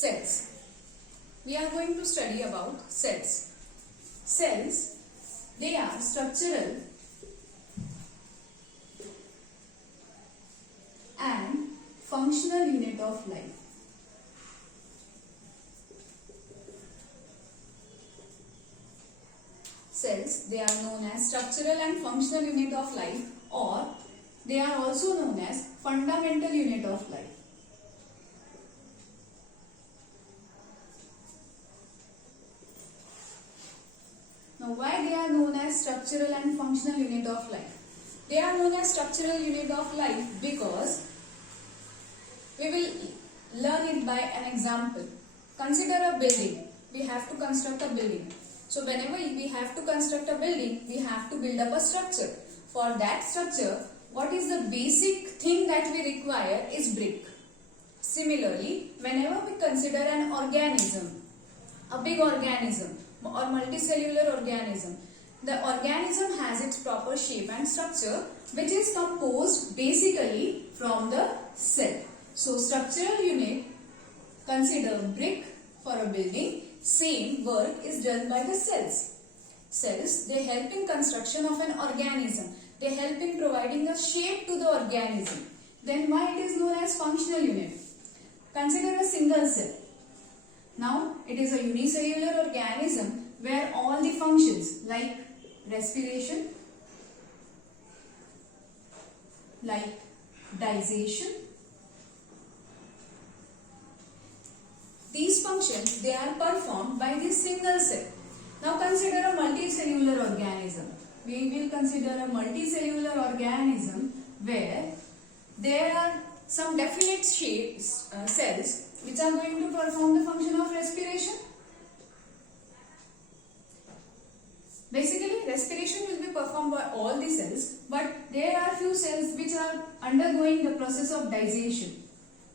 cells. We are going to study about cells. Cells, they are structural and functional unit of life. Cells, they are known as structural and functional unit of life, or they are also known as fundamental unit of life. Now, why they are known as structural and functional unit of life? They are known as structural unit of life because we will learn it by an example. Consider a building. We have to construct a building. So whenever we have to construct a building, we have to build up a structure. For that structure, what is the basic thing that we require is brick. Similarly, whenever we consider an organism, a big organism or multicellular organism, the organism has its proper shape and structure, which is composed basically from the cell. So structural unit, consider brick for a building. Same work is done by the cells. Cells, they help in construction of an organism. They help in providing a shape to the organism. Then why it is known as functional unit? Consider a single cell. Now, it is a unicellular organism where all the functions like respiration, like digestion, these functions, they are performed by this single cell. Now consider a multicellular organism. We will consider a multicellular organism where there are some definite shapes, cells which are going to perform the function of respiration. Basically, respiration will be performed by all the cells, but there are few cells which are undergoing the process of digestion.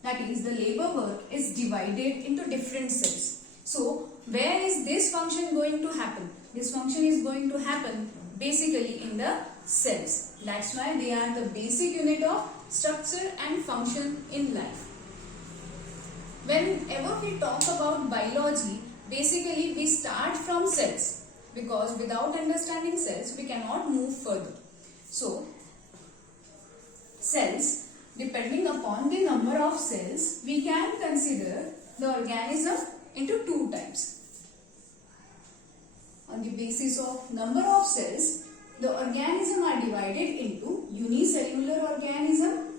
That is, the labor work is divided into different cells. So, where is this function going to happen? This function is going to happen basically in the cells. That's why they are the basic unit of structure and function in life. Whenever we talk about biology, basically we start from cells, because without understanding cells, we cannot move further. So, cells, depending upon the number of cells, we can consider the organism into two types. On the basis of number of cells, the organism are divided into unicellular organism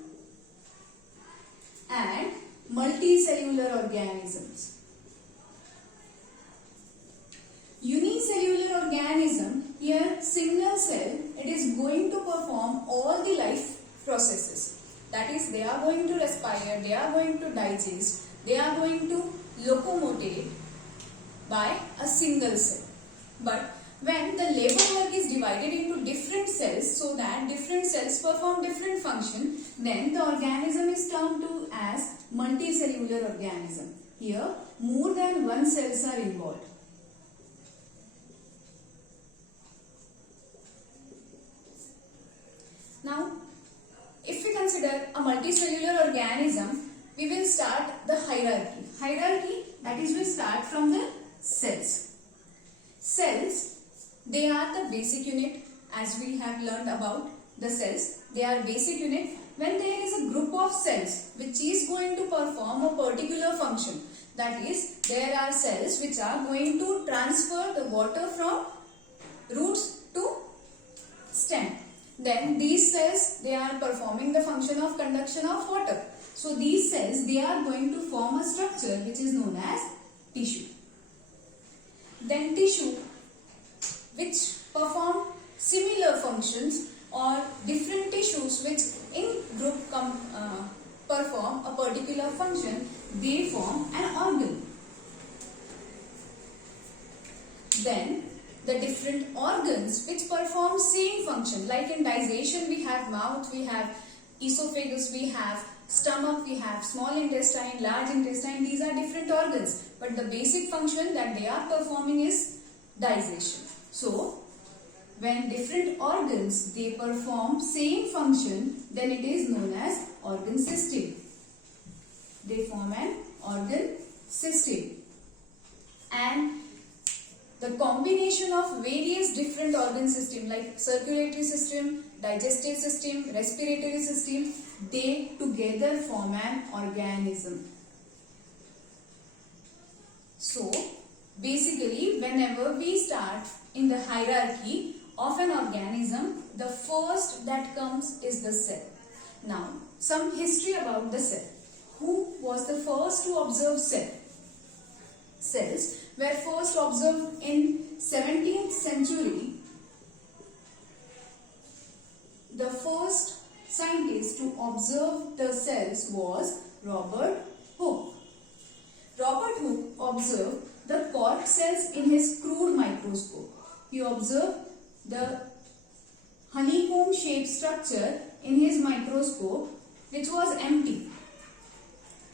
and multicellular organisms. Unicellular organism, here single cell, it is going to perform all the life processes. That is, they are going to respire, they are going to digest, they are going to locomote by a single cell. But when the labor work is divided into different cells, so that different cells perform different function, then the organism is termed to as multicellular organism. Here, more than one cells are involved. Now, if we consider a multicellular organism, we will start the hierarchy. Hierarchy, that is, we start from the cells. Cells, they are the basic unit, as we have learned about the cells. They are basic unit when there is a group of cells which is going to perform a particular function. That is, there are cells which are going to transfer the water from roots to stem. Then these cells, they are performing the function of conduction of water. So these cells, they are going to form a structure which is known as tissue. Then tissue, which perform similar functions, or different tissues which in group perform a particular function, they form an organ. Then the different organs which perform same function, like in digestion we have mouth, we have esophagus, we have stomach, we have small intestine, large intestine. These are different organs, but the basic function that they are performing is digestion. So when different organs, they perform same function, then it is known as organ system. They form an organ system, and the combination of various different organ system like circulatory system, digestive system, respiratory system, they together form an organism. So basically, whenever we start in the hierarchy of an organism, the first that comes is the cell. Now, some history about the cell. Who was the first to observe cell? Cells were first observed in 17th century. The first scientist to observe the cells was Robert Hooke. Robert Hooke observed the cork cells in his crude microscope. He observed the honeycomb shaped structure in his microscope, which was empty.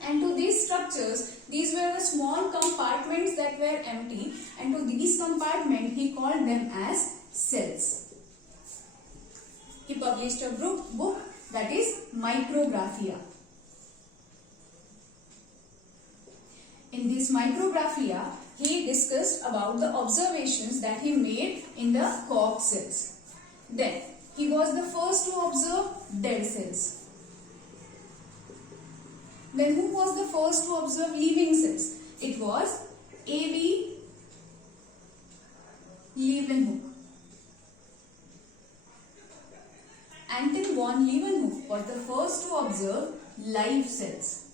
And to these structures, these were the small compartments that were empty, and to these compartments he called them as cells. He published a book that is Micrographia. In this Micrographia, he discussed about the observations that he made in the cork cells. Then, he was the first to observe dead cells. Then who was the first to observe living cells? It was A.B. Leeuwenhoek. Anton von Leeuwenhoek was the first to observe live cells.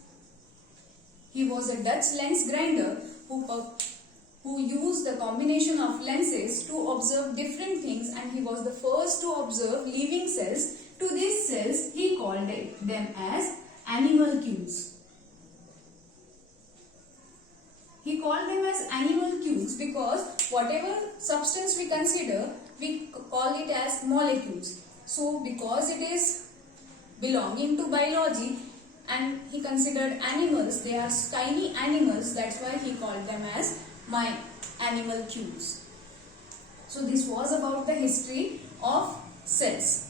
He was a Dutch lens grinder who used the combination of lenses to observe different things, and he was the first to observe living cells. To these cells, he called them as animalcules. He called them as animalcules because whatever substance we consider, we call it as molecules. So, because it is belonging to biology and he considered animals, they are tiny animals, that's why he called them as animalcules. So, this was about the history of cells.